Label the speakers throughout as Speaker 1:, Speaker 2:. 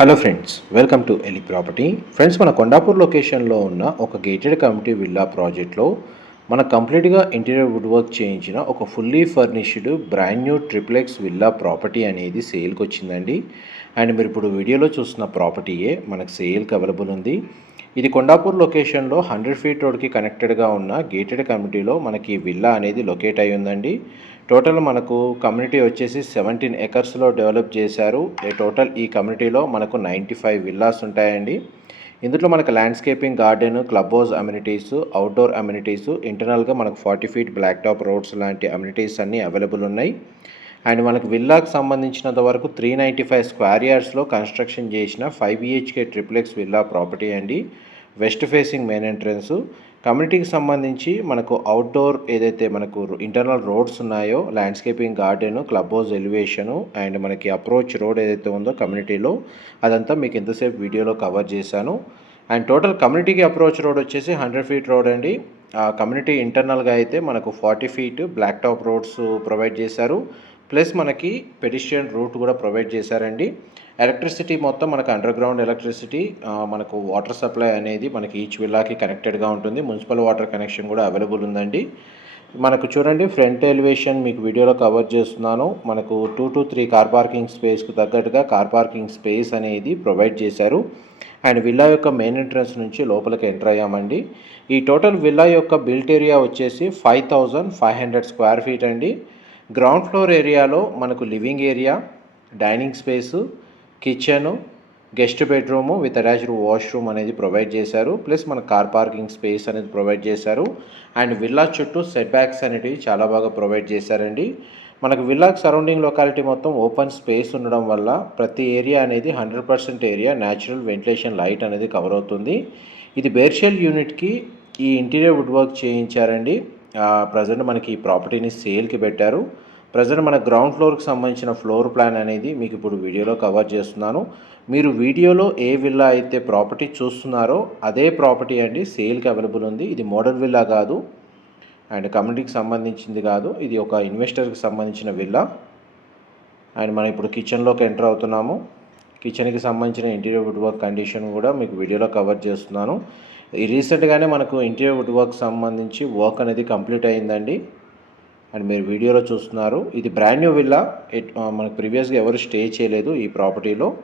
Speaker 1: Hello friends welcome to Eli property friends మన కొండాపూర్ లొకేషన్లో ఉన్న ఒక గేటెడ్ కమిటీ విల్లా ప్రాజెక్ట్లో మన కంప్లీట్గా ఇంటీరియర్ వుడ్ వర్క్ చేయించిన ఒక fully furnished brand new triplex villa property అనేది సేల్కి వచ్చిందండి. అండ్ మీరు ఇప్పుడు వీడియోలో చూస్తున్న ప్రాపర్టీయే మనకు సేల్కి అవైలబుల్ ఉంది. ఇది కొండాపూర్ లొకేషన్లో హండ్రెడ్ ఫీట్ రోడ్కి కనెక్టెడ్గా ఉన్న గేటెడ్ కమిటీలో మనకి విల్లా అనేది లొకేట్ అయి ఉందండి. టోటల్ మనకు కమ్యూనిటీ వచ్చేసి సెవెంటీన్ ఎకర్స్లో డెవలప్ చేశారు. ఈ టోటల్ ఈ కమ్యూనిటీలో మనకు నైంటీ ఫైవ్ విల్లాస్ ఉంటాయండి. ఇందులో మనకు landscaping garden club house amenities outdoor amenities ఇంటర్నల్గా మనకు forty feet black top roads లాంటి అమ్యూనిటీస్ అన్నీ అవైలబుల్ ఉన్నాయి. అండ్ మనకు విల్లాకు సంబంధించినంత వరకు త్రీ నైంటీ ఫైవ్ స్క్వేర్ యార్డ్స్లో కన్స్ట్రక్షన్ చేసిన five BHK triplex villa property అండి. West facing main entrance. కమ్యూనిటీకి సంబంధించి మనకు అవుట్డోర్ ఏదైతే మనకు ఇంటర్నల్ రోడ్స్ ఉన్నాయో landscaping garden club house elevation and మనకి అప్రోచ్ రోడ్ ఏదైతే ఉందో కమ్యూనిటీలో అదంతా మీకు ఎంతసేపు వీడియోలో కవర్ చేశాను. అండ్ టోటల్ కమ్యూనిటీకి అప్రోచ్ రోడ్ వచ్చేసి హండ్రెడ్ ఫీట్ రోడ్ అండి. ఆ కమ్యూనిటీ ఇంటర్నల్గా అయితే మనకు forty feet black top roads provide చేశారు. ప్లస్ మనకి పెడిషియన్ రూట్ కూడా ప్రొవైడ్ చేశారండి. ఎలక్ట్రిసిటీ మొత్తం మనకు అండర్ గ్రౌండ్ ఎలక్ట్రిసిటీ మనకు వాటర్ సప్లై అనేది మనకి ఈచ్ విల్లాకి కనెక్టెడ్గా ఉంటుంది. మున్సిపల్ వాటర్ కనెక్షన్ కూడా అవైలబుల్ ఉందండి. మనకు చూడండి ఫ్రంట్ ఎలివేషన్ మీకు వీడియోలో కవర్ చేస్తున్నాను. మనకు two to three car parking స్పేస్కు తగ్గట్టుగా కార్ పార్కింగ్ స్పేస్ అనేది ప్రొవైడ్ చేశారు. అండ్ విల్లా యొక్క మెయిన్ ఎంట్రన్స్ నుంచి లోపలికి ఎంటర్ అయ్యామండి. ఈ టోటల్ విల్లా యొక్క బిల్ట్ ఏరియా వచ్చేసి five thousand five hundred square feet అండి. గ్రౌండ్ ఫ్లోర్ ఏరియాలో మనకు living area dining space kitchen guest bedroom with attached washroom అనేది ప్రొవైడ్ చేశారు. ప్లస్ మన కార్ పార్కింగ్ స్పేస్ అనేది ప్రొవైడ్ చేశారు. అండ్ విల్లా చుట్టూ సెట్ బ్యాక్స్ అనేటివి చాలా బాగా ప్రొవైడ్ చేశారండి. మనకు విల్లాకి సరౌండింగ్ లొకాలిటీ మొత్తం ఓపెన్ స్పేస్ ఉండడం వల్ల ప్రతి ఏరియా అనేది hundred percent area natural ventilation light అనేది కవర్ అవుతుంది. ఇది బేర్షెల్ యూనిట్కి ఈ ఇంటీరియర్ వుడ్ వర్క్ చేయించారండి. ప్రజెంట్ మనకి ఈ ప్రాపర్టీని సేల్కి పెట్టారు. ప్రజెంట్ మన గ్రౌండ్ ఫ్లోర్కి సంబంధించిన ఫ్లోర్ ప్లాన్ అనేది మీకు ఇప్పుడు వీడియోలో కవర్ చేస్తున్నాను. మీరు వీడియోలో ఏ విల్లా అయితే ప్రాపర్టీ చూస్తున్నారో అదే ప్రాపర్టీ అండి సేల్కి అవైలబుల్ ఉంది. ఇది మోడల్ విల్లా కాదు. అండ్ కమ్యూనిటీకి సంబంధించింది కాదు. ఇది ఒక ఇన్వెస్టర్కి సంబంధించిన విల్లా. అండ్ మనం ఇప్పుడు కిచెన్లోకి ఎంటర్ అవుతున్నాము. కిచెన్కి సంబంధించిన ఇంటీరియర్ వుడ్ వర్క్ కండిషన్ కూడా మీకు వీడియోలో కవర్ చేస్తున్నాను. ఈ రీసెంట్గానే మనకు ఇంటీరియర్ వుడ్ వర్క్ సంబంధించి వర్క్ అనేది కంప్లీట్ అయిందండి. అండ్ మీరు వీడియోలో చూస్తున్నారు. ఇది బ్రాండ్ న్యూ విల్లా ఎట్- మనకు ప్రీవియస్గా ఎవరు స్టే చేయలేదు ఈ ప్రాపర్టీలో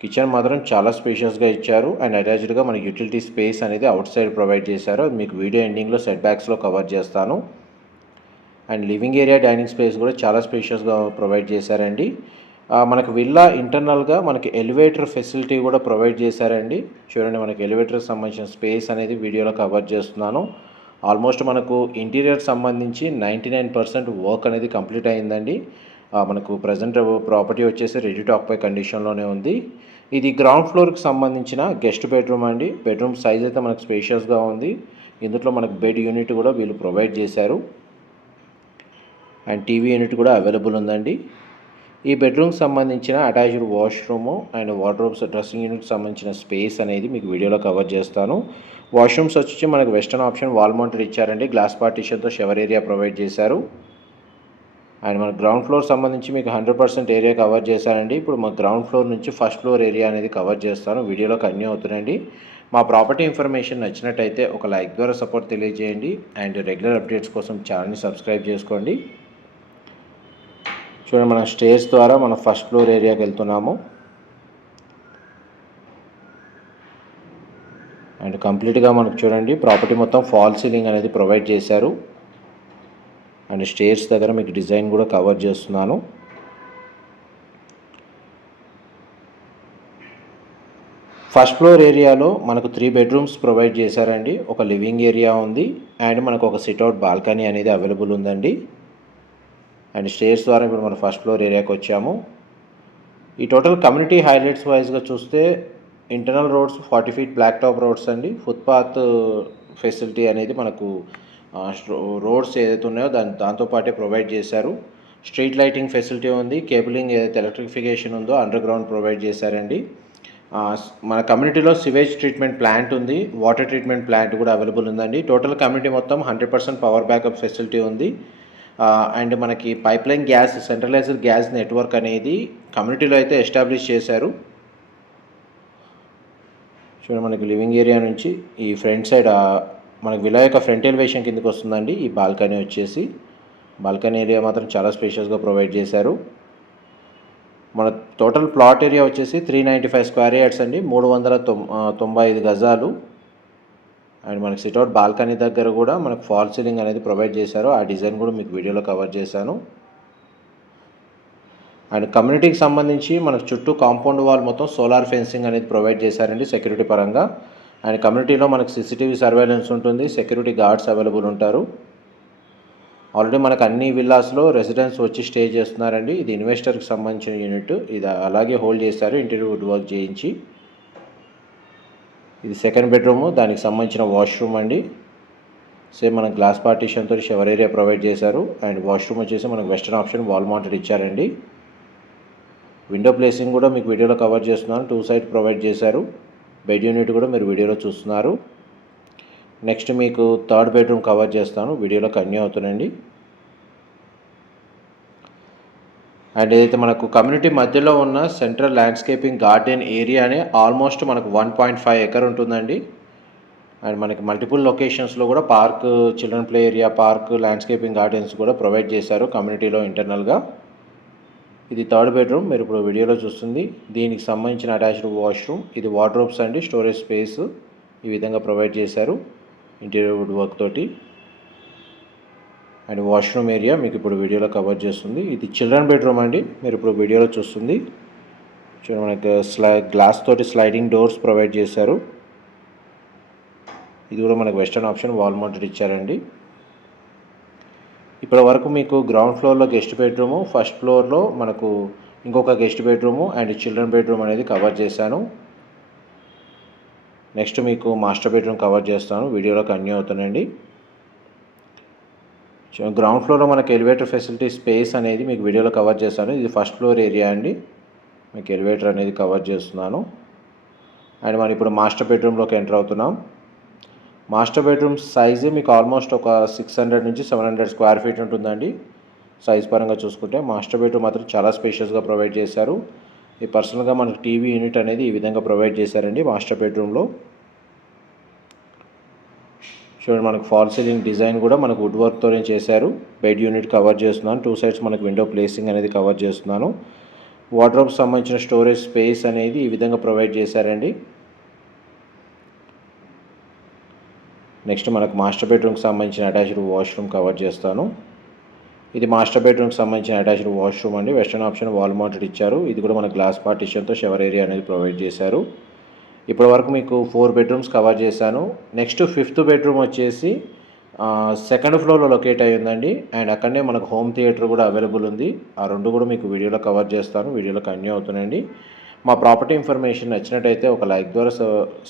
Speaker 1: కిచెన్ మాత్రం చాలా స్పేషియస్గా ఇచ్చారు. అండ్ అటాచ్డ్గా మనకి యూటిలిటీ స్పేస్ అనేది అవుట్ సైడ్ ప్రొవైడ్ చేశారు. అది మీకు వీడియో ఎండింగ్లో సెట్ బ్యాక్స్లో కవర్ చేస్తాను. And living area dining space కూడా చాలా స్పేషియస్గా ప్రొవైడ్ చేశారండి. మనకు విల్లా ఇంటర్నల్గా మనకి ఎలివేటర్ ఫెసిలిటీ కూడా ప్రొవైడ్ చేశారండి. చూడండి మనకి ఎలివేటర్కి సంబంధించిన స్పేస్ అనేది వీడియోలో కవర్ చేస్తున్నాను. ఆల్మోస్ట్ మనకు ఇంటీరియర్ సంబంధించి నైంటీ నైన్ పర్సెంట్ వర్క్ అనేది కంప్లీట్ అయిందండి. మనకు ప్రజెంట్ ప్రాపర్టీ వచ్చేసి రెడీ టు ఆక్యుపై కండిషన్లోనే ఉంది. ఇది గ్రౌండ్ ఫ్లోర్కి సంబంధించిన గెస్ట్ బెడ్రూమ్ అండి. బెడ్రూమ్ సైజ్ అయితే మనకు స్పేషియస్గా ఉంది. ఇందులో మనకు బెడ్ యూనిట్ కూడా వీళ్ళు ప్రొవైడ్ చేశారు. అండ్ టీవీ యూనిట్ కూడా అవైలబుల్ ఉందండి. ఈ బెడ్రూమ్కి సంబంధించిన attached washroom and wardrobes dressing unit సంబంధించిన స్పేస్ అనేది మీకు వీడియోలో కవర్ చేస్తాను. వాష్రూమ్స్ వచ్చి మనకు వెస్టర్న్ ఆప్షన్ వాల్ మౌంటెడ్ ఇచ్చారండి. గ్లాస్ పార్టీషన్తో షవర్ ఏరియా ప్రొవైడ్ చేశారు. అండ్ మన గ్రౌండ్ ఫ్లోర్ సంబంధించి మీకు హండ్రెడ్ పర్సెంట్ ఏరియా కవర్ చేశానండి. ఇప్పుడు మా గ్రౌండ్ ఫ్లోర్ నుంచి ఫస్ట్ ఫ్లోర్ ఏరియా అనేది కవర్ చేస్తాను. వీడియోలో కన్యూ అవుతుందండి మా ప్రాపర్టీ ఇన్ఫర్మేషన్ నచ్చినట్టయితే ఒక లైక్ ద్వారా సపోర్ట్ తెలియజేయండి. అండ్ రెగ్యులర్ అప్డేట్స్ కోసం ఛానల్ని సబ్స్క్రైబ్ చేసుకోండి. చూడండి మనం స్టేజ్ ద్వారా మనం ఫస్ట్ ఫ్లోర్ ఏరియాకి వెళ్తున్నాము. అండ్ కంప్లీట్గా మనకు చూడండి ప్రాపర్టీ మొత్తం ఫాల్ సీలింగ్ అనేది ప్రొవైడ్ చేశారు. అండ్ స్టేర్స్ దగ్గర మీకు డిజైన్ కూడా కవర్ చేస్తున్నాను. ఫస్ట్ ఫ్లోర్ ఏరియాలో మనకు త్రీ బెడ్రూమ్స్ ప్రొవైడ్ చేశారండి. ఒక లివింగ్ ఏరియా ఉంది. అండ్ మనకు ఒక సిట్అవుట్ బాల్కనీ అనేది అవైలబుల్ ఉందండి. అండ్ స్టేర్స్ ద్వారా ఇప్పుడు మనం ఫస్ట్ ఫ్లోర్ ఏరియాకి వచ్చాము. ఈ టోటల్ కమ్యూనిటీ హైలైట్స్ వైజ్గా చూస్తే internal roads forty feet black top roads అండి. ఫుట్పాత్ ఫెసిలిటీ అనేది మనకు రోడ్స్ ఏదైతే ఉన్నాయో దాని దాంతోపాటే ప్రొవైడ్ చేశారు. స్ట్రీట్ లైటింగ్ ఫెసిలిటీ ఉంది. కేబులింగ్ ఏదైతే ఎలక్ట్రిఫికేషన్ ఉందో అండర్ గ్రౌండ్ ప్రొవైడ్ చేశారండి. మన కమ్యూనిటీలో సివేజ్ ట్రీట్మెంట్ ప్లాంట్ ఉంది. వాటర్ ట్రీట్మెంట్ ప్లాంట్ కూడా అవైలబుల్ ఉందండి. టోటల్ కమ్యూనిటీ మొత్తం hundred percent power backup facility ఉంది. అండ్ మనకి pipeline gas centralized gas network అనేది కమ్యూనిటీలో అయితే ఎస్టాబ్లిష్ చేశారు. చూడండి మనకి లివింగ్ ఏరియా నుంచి ఈ ఫ్రంట్ సైడ్ మనకి విలా యొక్క ఫ్రంట్ ఎలివేషన్ కిందకి వస్తుందండి. ఈ బాల్కనీ వచ్చేసి. బాల్కనీ ఏరియా మాత్రం చాలా స్పేషియస్గా ప్రొవైడ్ చేశారు. మన టోటల్ ప్లాట్ ఏరియా వచ్చేసి three ninety five square yards అండి. మూడు వందల తొం తొంభై ఐదు గజాలు. అండ్ మనకి సిట్అవుట్ బాల్కనీ దగ్గర కూడా మనకు ఫాల్ సీలింగ్ అనేది ప్రొవైడ్ చేశారు. ఆ డిజైన్ కూడా మీకు వీడియోలో కవర్ చేశాను. అండ్ కమ్యూనిటీకి సంబంధించి మనకు చుట్టూ కాంపౌండ్ వాల్ మొత్తం సోలార్ ఫెన్సింగ్ అనేది ప్రొవైడ్ చేశారండి సెక్యూరిటీ పరంగా. అండ్ కమ్యూనిటీలో మనకు సీసీటీవీ సర్వేలెన్స్ ఉంటుంది. సెక్యూరిటీ గార్డ్స్ అవైలబుల్ ఉంటారు. ఆల్రెడీ మనకు అన్ని విల్లాస్లో రెసిడెన్స్ వచ్చి స్టే చేస్తున్నారండి. ఇది ఇన్వెస్టర్కి సంబంధించిన యూనిట్. ఇది అలాగే హోల్డ్ చేశారు. ఇంటీరియర్ వుడ్ వర్క్ చేయించి. ఇది సెకండ్ బెడ్రూమ్ దానికి సంబంధించిన వాష్రూమ్ అండి. సేమ్ మన గ్లాస్ పార్టీషన్తో షవర్ ఏరియా ప్రొవైడ్ చేశారు. అండ్ వాష్రూమ్ వచ్చేసి మనకు వెస్టర్న్ ఆప్షన్ వాల్ మౌంటెడ్ ఇచ్చారండి. విండో ప్లేసింగ్ కూడా మీకు వీడియోలో కవర్ చేస్తున్నాను. టూ సైడ్ ప్రొవైడ్ చేశారు. బెడ్ యూనిట్ కూడా మీరు వీడియోలో చూస్తున్నారు. నెక్స్ట్ మీకు థర్డ్ బెడ్రూమ్ కవర్ చేస్తాను. వీడియోలో కన్యూ అవుతుందండి. అండ్ ఏదైతే మనకు కమ్యూనిటీ మధ్యలో ఉన్న సెంట్రల్ ల్యాండ్స్కేపింగ్ గార్డెన్ ఏరియానే ఆల్మోస్ట్ మనకు వన్ పాయింట్ ఫైవ్ ఎకర్ ఉంటుందండి. అండ్ మనకి మల్టిపుల్ లొకేషన్స్లో కూడా park children play area park landscaping gardens కూడా ప్రొవైడ్ చేశారు కమ్యూనిటీలో ఇంటర్నల్గా ఇది థర్డ్ బెడ్రూమ్ మీరు ఇప్పుడు వీడియోలో చూస్తుంది. దీనికి సంబంధించిన అటాచ్డ్ వాష్రూమ్ ఇది వార్డ్రోబ్స్ అండి స్టోరేజ్ స్పేస్ ఈ విధంగా ప్రొవైడ్ చేశారు ఇంటీరియర్ వుడ్ వర్క్ తోటి. అండ్ వాష్రూమ్ ఏరియా మీకు ఇప్పుడు వీడియోలో కవర్ చేస్తుంది. ఇది చిల్డ్రన్ బెడ్రూమ్ అండి. మీరు ఇప్పుడు వీడియోలో చూస్తుంది. చూడండి మనకి స్లై గ్లాస్ తోటి స్లైడింగ్ డోర్స్ ప్రొవైడ్ చేశారు. ఇది కూడా మనకు వెస్టర్న్ ఆప్షన్ వాల్ మౌంటెడ్ ఇచ్చారండి. ఇప్పటి వరకు మీకు గ్రౌండ్ ఫ్లోర్లో గెస్ట్ బెడ్రూము ఫస్ట్ ఫ్లోర్లో మనకు ఇంకొక guest bedroom and children bedroom అనేది కవర్ చేశాను. నెక్స్ట్ మీకు మాస్టర్ బెడ్రూమ్ కవర్ చేస్తాను. వీడియోలో కన్యూ అవుతానండి గ్రౌండ్ ఫ్లోర్లో మనకి ఎలివేటర్ ఫెసిలిటీ స్పేస్ అనేది మీకు వీడియోలో కవర్ చేస్తాను ఇది ఫస్ట్ ఫ్లోర్ ఏరియా అండి. మీకు ఎలివేటర్ అనేది కవర్ చేస్తున్నాను. అండ్ మనం ఇప్పుడు మాస్టర్ బెడ్రూమ్లోకి ఎంటర్ అవుతున్నాం. మాస్టర్ బెడ్రూమ్ సైజ్ మీకు ఆల్మోస్ట్ ఒక సిక్స్ హండ్రెడ్ నుంచి సెవెన్ హండ్రెడ్ స్క్వేర్ ఫీట్ ఉంటుందండి. సైజ్ పరంగా చూసుకుంటే మాస్టర్ బెడ్రూమ్ మాత్రం చాలా స్పేషియస్గా ప్రొవైడ్ చేశారు. ఈ పర్సనల్గా మనకు టీవీ యూనిట్ అనేది ఈ విధంగా ప్రొవైడ్ చేశారండి మాస్టర్ బెడ్రూమ్లో చూడండి మనకు ఫాల్ సీలింగ్ డిజైన్ కూడా మనకు వుడ్ వర్క్తోనే చేశారు. బెడ్ యూనిట్ కవర్ చేస్తున్నాను. టూ సైడ్స్ మనకు విండో ప్లేసింగ్ అనేది కవర్ చేస్తున్నాను. వార్డ్రోబ్ సంబంధించిన స్టోరేజ్ స్పేస్ అనేది ఈ విధంగా ప్రొవైడ్ చేశారండి. నెక్స్ట్ మనకు మాస్టర్ బెడ్రూమ్కి సంబంధించిన అటాచ్డ్ వాష్రూమ్ కవర్ చేస్తాను. ఇది మాస్టర్ బెడ్రూమ్కి సంబంధించిన అటాచ్డ్ వాష్రూమ్ అండి. వెస్టర్న్ ఆప్షన్ వాల్ మౌంటెడ్ ఇచ్చారు. ఇది కూడా మన గ్లాస్ పార్టిషన్తో షవర్ ఏరియా అనేది ప్రొవైడ్ చేశారు. ఇప్పటి వరకు మీకు ఫోర్ బెడ్రూమ్స్ కవర్ చేశాను. నెక్స్ట్ ఫిఫ్త్ బెడ్రూమ్ వచ్చేసి సెకండ్ ఫ్లోర్లో లొకేట్ అయ్యి ఉందండి. అండ్ అక్కడనే మనకు హోమ్ థియేటర్ కూడా అవైలబుల్ ఉంది. ఆ రెండు కూడా మీకు వీడియోలో కవర్ చేస్తాను. వీడియోలో కన్యూ అవుతున్నాయండి. మా ప్రాపర్టీ ఇన్ఫర్మేషన్ నచ్చినట్టయితే ఒక లైక్ ద్వారా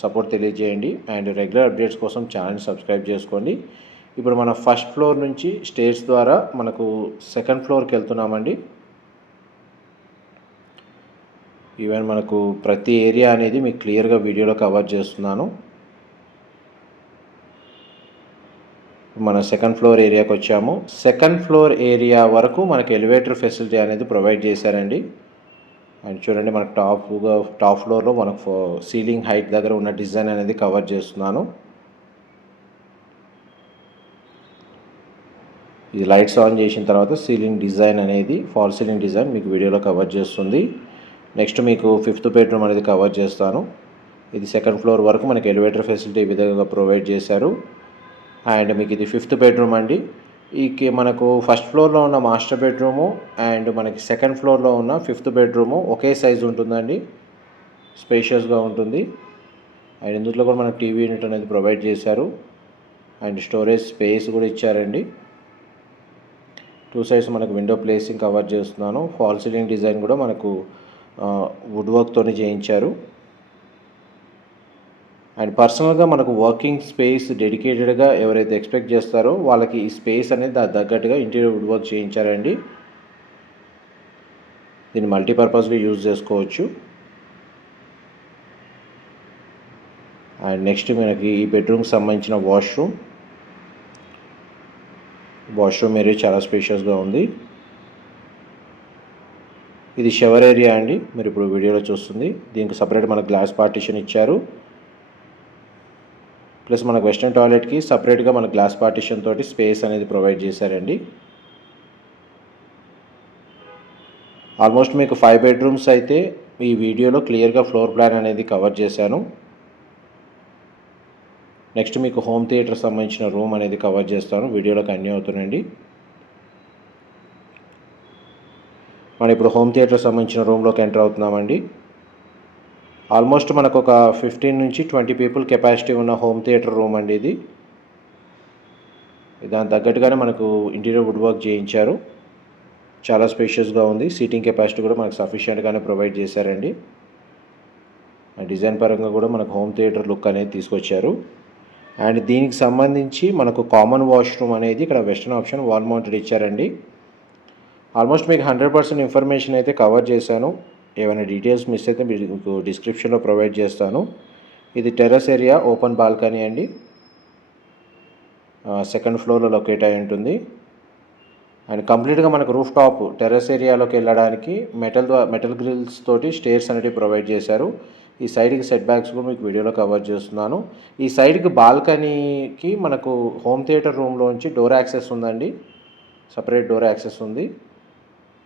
Speaker 1: సపోర్ట్ తెలియజేయండి. అండ్ రెగ్యులర్ అప్డేట్స్ కోసం ఛానల్ సబ్స్క్రైబ్ చేసుకోండి. ఇప్పుడు మన ఫస్ట్ ఫ్లోర్ నుంచి స్టేజ్ ద్వారా మనకు సెకండ్ ఫ్లోర్కి వెళ్తున్నామండి. ఈవెన్ మనకు ప్రతి ఏరియా అనేది మీకు క్లియర్గా వీడియోలో కవర్ చేస్తున్నాను. మన సెకండ్ ఫ్లోర్ ఏరియాకి వచ్చాము. సెకండ్ ఫ్లోర్ ఏరియా వరకు మనకి ఎలివేటర్ ఫెసిలిటీ అనేది ప్రొవైడ్ చేశారండి. అండ్ చూడండి మనకు టాప్గా టాప్ ఫ్లోర్లో మనకు సీలింగ్ హైట్ దగ్గర ఉన్న డిజైన్ అనేది కవర్ చేస్తున్నాను. ఇది లైట్స్ ఆన్ చేసిన తర్వాత సీలింగ్ డిజైన్ అనేది ఫాల్ సీలింగ్ డిజైన్ మీకు వీడియోలో కవర్ చేస్తుంది. నెక్స్ట్ మీకు ఫిఫ్త్ బెడ్రూమ్ అనేది కవర్ చేస్తాను. ఇది సెకండ్ ఫ్లోర్ వరకు మనకి ఎలివేటర్ ఫెసిలిటీ ఈ విధంగా ప్రొవైడ్ చేశారు. అండ్ మీకు ఇది ఫిఫ్త్ బెడ్రూమ్ అండి. ఈ మనకు ఫస్ట్ ఫ్లోర్లో ఉన్న మాస్టర్ బెడ్రూము అండ్ మనకి సెకండ్ ఫ్లోర్లో ఉన్న ఫిఫ్త్ బెడ్రూము ఒకే సైజు ఉంటుందండి. స్పేషియస్గా ఉంటుంది. అండ్ ఇందులో కూడా మనకు టీవీ యూనిట్ అనేది ప్రొవైడ్ చేశారు. అండ్ స్టోరేజ్ స్పేస్ కూడా ఇచ్చారండి. టూ సైడ్స్ మనకు విండో ప్లేసింగ్ కవర్ చేస్తున్నాను. ఫాల్ సీలింగ్ డిజైన్ కూడా మనకు వుడ్ వర్క్తోనే చేయించారు. అండ్ పర్సనల్గా మనకు వర్కింగ్ స్పేస్ డెడికేటెడ్గా ఎవరైతే ఎక్స్పెక్ట్ చేస్తారో వాళ్ళకి ఈ స్పేస్ అనేది దాని తగ్గట్టుగా ఇంటీరియర్ వుడ్ వర్క్ చేయించారండి. దీన్ని మల్టీపర్పస్గా యూజ్ చేసుకోవచ్చు. అండ్ నెక్స్ట్ మనకి ఈ బెడ్రూమ్కి సంబంధించిన వాష్రూమ్ వాష్రూమ్ ఏరియా చాలా స్పేషియస్గా ఉంది. ఇది షవర్ ఏరియా అండి. మీరు ఇప్పుడు వీడియోలో చూస్తుంది. దీనికి సపరేట్ మనకు గ్లాస్ పార్టీషన్ ఇచ్చారు. ప్లస్ మనకు వెస్ట్రన్ టాయిలెట్కి సపరేట్గా మన గ్లాస్ పార్టీషన్ తోటి స్పేస్ అనేది ప్రొవైడ్ చేశారండి. ఆల్మోస్ట్ మీకు ఫైవ్ బెడ్రూమ్స్ అయితే ఈ వీడియోలో క్లియర్గా ఫ్లోర్ ప్లాన్ అనేది కవర్ చేశాను. నెక్స్ట్ మీకు హోమ్ థియేటర్ సంబంధించిన రూమ్ అనేది కవర్ చేస్తాను. వీడియోలో కన్యూ అవుతుందండి మనం ఇప్పుడు హోమ్ థియేటర్ సంబంధించిన రూమ్లోకి ఎంటర్ అవుతున్నామండి. ఆల్మోస్ట్ మనకు ఒక ఫిఫ్టీన్ నుంచి ట్వంటీ పీపుల్ కెపాసిటీ ఉన్న హోమ్ థియేటర్ రూమ్ అండి ఇది. దానికి తగ్గట్టుగానే మనకు ఇంటీరియర్ వుడ్ వర్క్ చేయించారు. చాలా స్పేషియస్గా ఉంది. సీటింగ్ కెపాసిటీ కూడా మనకు సఫిషియెంట్గానే ప్రొవైడ్ చేశారండి. డిజైన్ పరంగా కూడా మనకు హోమ్ థియేటర్ లుక్ అనేది తీసుకొచ్చారు. అండ్ దీనికి సంబంధించి మనకు కామన్ వాష్రూమ్ అనేది ఇక్కడ వెస్టర్న్ ఆప్షన్ వాల్ మౌంటెడ్ ఇచ్చారండి. ఆల్మోస్ట్ మీకు హండ్రెడ్ పర్సెంట్ ఇన్ఫర్మేషన్ అయితే కవర్ చేశాను. ఏమైనా డీటెయిల్స్ మిస్ అయితే మీకు డిస్క్రిప్షన్లో ప్రొవైడ్ చేస్తాను. ఇది టెర్రస్ ఏరియా ఓపెన్ బాల్కనీ అండి. సెకండ్ ఫ్లోర్లో లొకేట్ అయి ఉంటుంది. అండ్ కంప్లీట్గా మనకు రూఫ్ టాప్ టెర్రస్ ఏరియాలోకి వెళ్ళడానికి మెటల్ మెటల్ గ్రిల్స్ తోటి స్టేర్స్ అనేవి ప్రొవైడ్ చేశారు. ఈ సైడ్కి సెట్ బ్యాక్స్ కూడా మీకు వీడియోలో కవర్ చేస్తున్నాను. ఈ సైడ్కి బాల్కనీకి మనకు హోమ్ థియేటర్ రూమ్లోంచి డోర్ యాక్సెస్ ఉందండి. సపరేట్ డోర్ యాక్సెస్ ఉంది.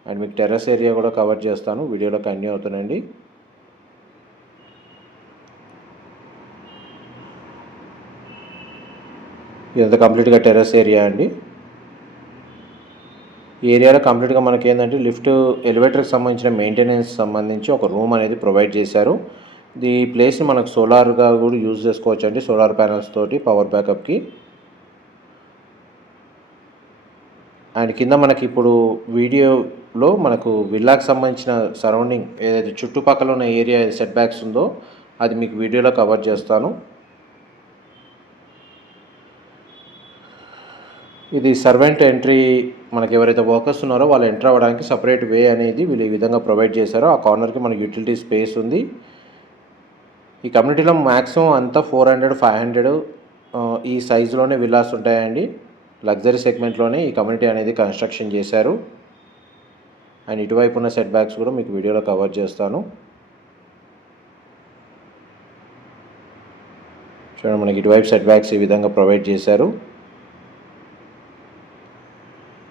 Speaker 1: అండ్ మీకు టెర్రస్ ఏరియా కూడా కవర్ చేస్తాను. వీడియోలో కన్యూ అవుతానండి ఇదంతా కంప్లీట్గా టెర్రస్ ఏరియా అండి. ఈ ఏరియాలో కంప్లీట్గా మనకి ఏంటంటే లిఫ్ట్ ఎలివేటర్కి సంబంధించిన మెయింటెనెన్స్ సంబంధించి ఒక రూమ్ అనేది ప్రొవైడ్ చేశారు. ఈ ప్లేస్ని మనకు సోలార్గా కూడా యూజ్ చేసుకోవచ్చు అండి సోలార్ ప్యానల్స్ తోటి పవర్ బ్యాకప్కి. అండ్ కింద మనకి ఇప్పుడు వీడియో లో మనకు విల్లాకి సంబంధించిన సరౌండింగ్ ఏదైతే చుట్టుపక్కల ఉన్న ఏరియా సెట్ బ్యాక్స్ ఉందో అది మీకు వీడియోలో కవర్ చేస్తాను. ఇది సర్వెంట్ ఎంట్రీ మనకి ఎవరైతే వర్కర్స్ ఉన్నారో వాళ్ళు ఎంటర్ అవ్వడానికి సపరేట్ వే అనేది వీళ్ళు ఈ విధంగా ప్రొవైడ్ చేశారో. ఆ కార్నర్కి మనకి యూటిలిటీ స్పేస్ ఉంది. ఈ కమ్యూనిటీలో మ్యాక్సిమం అంతా ఫోర్ హండ్రెడ్ ఫైవ్ హండ్రెడ్ ఈ సైజులోనే విల్లాస్ ఉంటాయండి. లగ్జరీ సెగ్మెంట్లోనే ఈ కమ్యూనిటీ అనేది కన్స్ట్రక్షన్ చేశారు. అండ్ ఇటువైపు ఉన్న సెట్ బ్యాక్స్ కూడా మీకు వీడియోలో కవర్ చేస్తాను. చూడండి మనకి ఇటువైపు సెట్ బ్యాక్స్ ఈ విధంగా ప్రొవైడ్ చేశారు.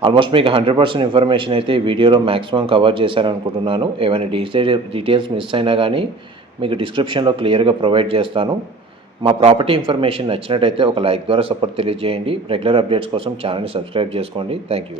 Speaker 1: ఆల్మోస్ట్ మీకు హండ్రెడ్ పర్సెంట్ ఇన్ఫర్మేషన్ అయితే ఈ వీడియోలో మ్యాక్సిమం కవర్ చేశారనుకుంటున్నాను. ఏమైనా డీటెయిల్ డీటెయిల్స్ మిస్ అయినా కానీ మీకు డిస్క్రిప్షన్లో క్లియర్గా ప్రొవైడ్ చేస్తాను. మా ప్రాపర్టీ ఇన్ఫర్మేషన్ నచ్చినట్టయితే ఒక లైక్ ద్వారా సపోర్ట్ తెలియజేయండి. రెగ్యులర్ అప్డేట్స్ కోసం ఛానల్ని సబ్స్క్రైబ్ చేసుకోండి. Thank you